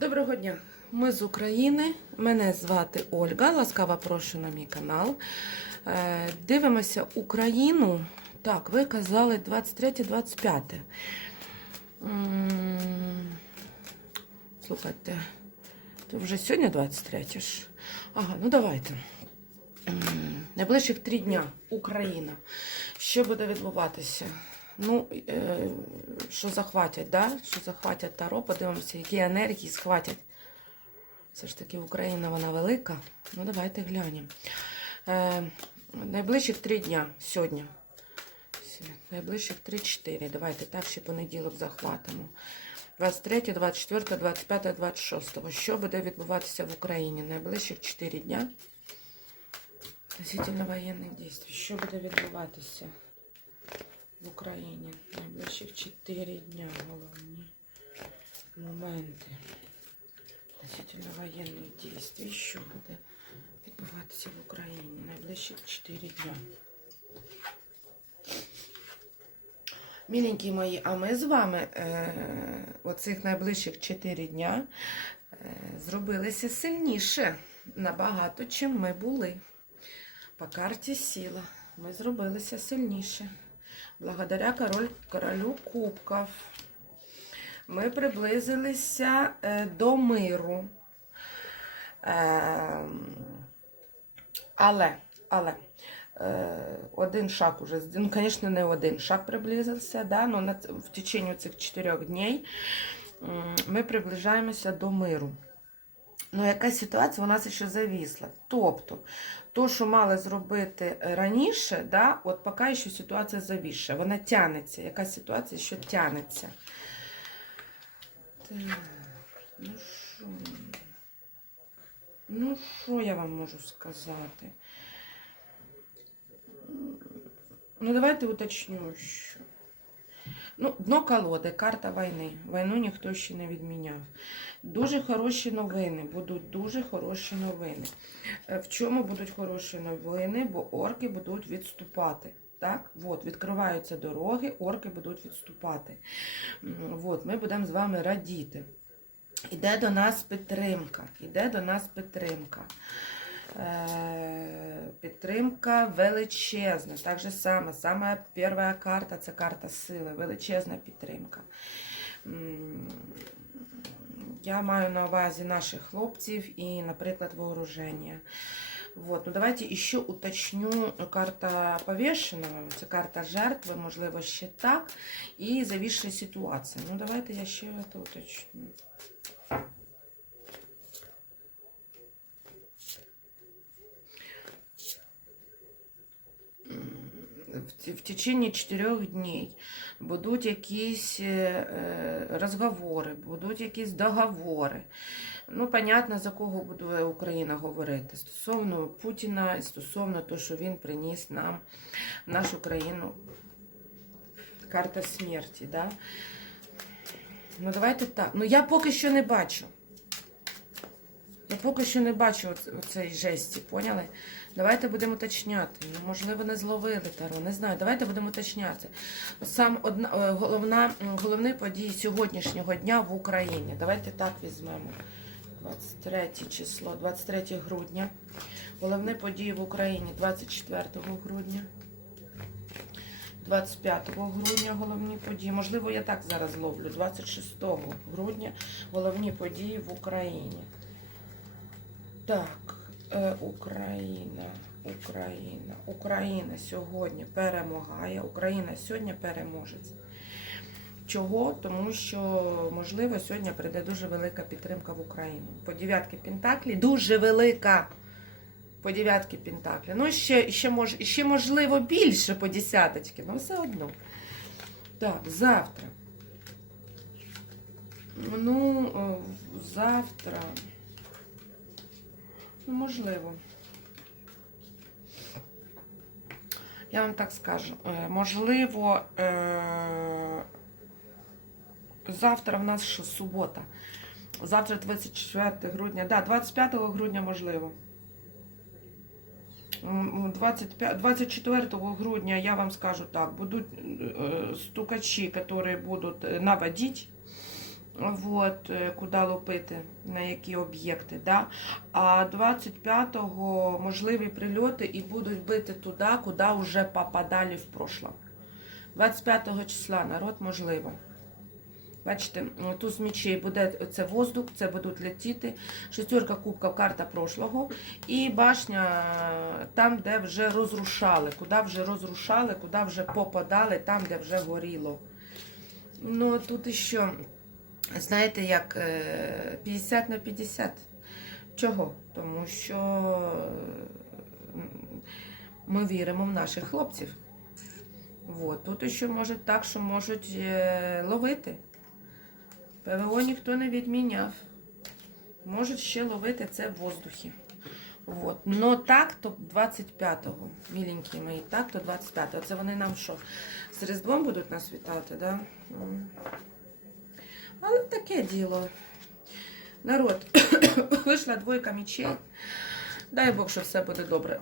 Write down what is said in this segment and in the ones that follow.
Доброго дня! Ми з України. Мене звати Ольга. Ласкаво прошу на мій канал. Е, Дивимося Україну. Так, ви казали 23-25. Слухайте, то вже сьогодні 23 ж. Ага, ну давайте. Найближчих три дня Україна. Що буде відбуватися? Ну, е, що захватять, да? Що захватять Таро, подивимося, які енергії схватять. Все ж таки Україна вона велика. Ну, давайте глянемо. Е, найближчих три дня сьогодні. Найближчих 3-4. Давайте так ще понеділок захватимо. 23, 24, 25, 26. Що буде відбуватися в Україні? Найближчих 4 дня. Относительно воєнних дій. Що буде відбуватися в Україні? Найближчих 4 дня головні моменти. Относительно воєнних дій. Що буде відбуватися в Україні? Найближчих 4 дня. Міленькі мої, а ми з вами е, оцих найближчих 4 дня е, зробилися сильніше набагато, чим ми були. По карті сіла. Ми зробилися сильніше. Благодаря король, королю Кубків. Ми приблизилися е, до миру. Е, але, але е, один шаг уже, ну, звісно, не один шаг приблизився, да, но в течение цих чотирьох днів ми приближаємося до миру. Ну, якась ситуація у нас ще завісла. Тобто, то, що мали зробити раніше, да, от поки що ситуація завіша. Вона тянеться. Якась ситуація що тянеться. Так, ну що? Ну, що я вам можу сказати? Ну, давайте уточню, що. Ну, дно колоди, карта війни. Війну ніхто ще не відміняв. Дуже хороші новини. Будуть дуже хороші новини. Е, В чому будуть хороші новини? Бо орки будуть відступати. Так, от, відкриваються дороги, орки будуть відступати. От, ми будемо з вами радіти. Іде до нас підтримка. Іде до нас підтримка. Е, Підтримка величезна. Так же саме. Саме перша карта це карта сили. Величезна підтримка. Я маю на увазі наших хлопців і, наприклад, вооруження. Вот. Ну, давайте ще уточню карта повішеного. Це карта жертви, можливо, ще так. І завісшої ситуації. Ну, давайте я ще це уточню. В, течение чотирьох днів будуть якісь е, е, розговори, будуть якісь договори. Ну, понятно, за кого буде Україна говорити. Стосовно Путіна, і стосовно того, що він приніс нам в нашу країну карта смерті. Да? Ну, давайте так. Ну, я поки що не бачу. Я поки що не бачу оц- оцей жесті, поняли? Давайте будемо уточняти. Ну, можливо, не зловили Таро, не знаю. Давайте будемо уточняти. Сам одна, е, головна, головні події сьогоднішнього дня в Україні. Давайте так візьмемо. 23 число, 23 грудня. Головні події в Україні 24 грудня. 25 грудня головні події. Можливо, я так зараз ловлю. 26 грудня головні події в Україні. Так, е, Україна, Україна, Україна сьогодні перемагає. Україна сьогодні переможець. Чого? Тому що, можливо, сьогодні прийде дуже велика підтримка в Україну. По дев'ятки Пентаклі дуже велика. По дев'ятки Пентаклі. Ну, ще, ще, мож, ще можливо більше по десяточки, але все одно. Так, завтра. Ну, е, завтра. Ну, можливо. Я вам так скажу. Е, Можливо, е, завтра в нас що субота. Завтра 24 грудня. Да, 25 грудня можливо. М, 25, 24 грудня, я вам скажу так, будуть е, стукачі, які будуть наводити Вот, е, куди лупити, на які об'єкти. Да? А 25-го можливі прильоти і будуть бити туди, куди вже попадали в прошлом. 25 числа народ можливо. Бачите, туз мечей буде це воздух, це будуть летіти. Шестерка кубків карта прошлого. І башня там, де вже розрушали, куди вже розрушали, куди вже попадали, там, де вже горіло. Ну, тут ще, знаєте, як е, 50 на 50. Чого? Тому що е, ми віримо в наших хлопців. Вот. Тут ще може так, що можуть е, ловити. ПВО ніхто не відміняв. Можуть ще ловити це в воздухі. Вот. Но так, то 25-го, міленькі мої, так, то 25-го. Це вони нам що? З Різдвом будуть нас вітати, да? М. Але таке діло. Народ, вийшла двойка мечей. Дай Бог, що все буде добре.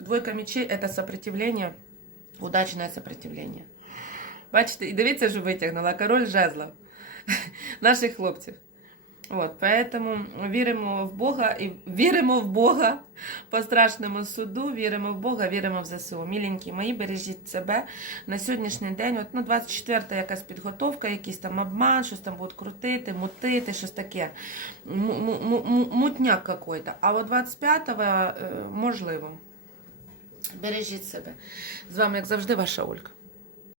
Двойка мечей это сопротивление, удачное сопротивление. Бачите, і дивіться, що витягнула король жезла наших хлопців. От, поэтому віримо в Бога і віримо в Бога по страшному суду, віримо в Бога, віримо в ЗСУ. Міленькі мої, бережіть себе на сьогоднішній день. От, ну, 24 якась підготовка, якийсь там обман, щось там будуть крутити, мутити, щось таке. Мутняк какой-то. А от 25-го е, можливо. Бережіть себе. З вами, як завжди, ваша Ольга.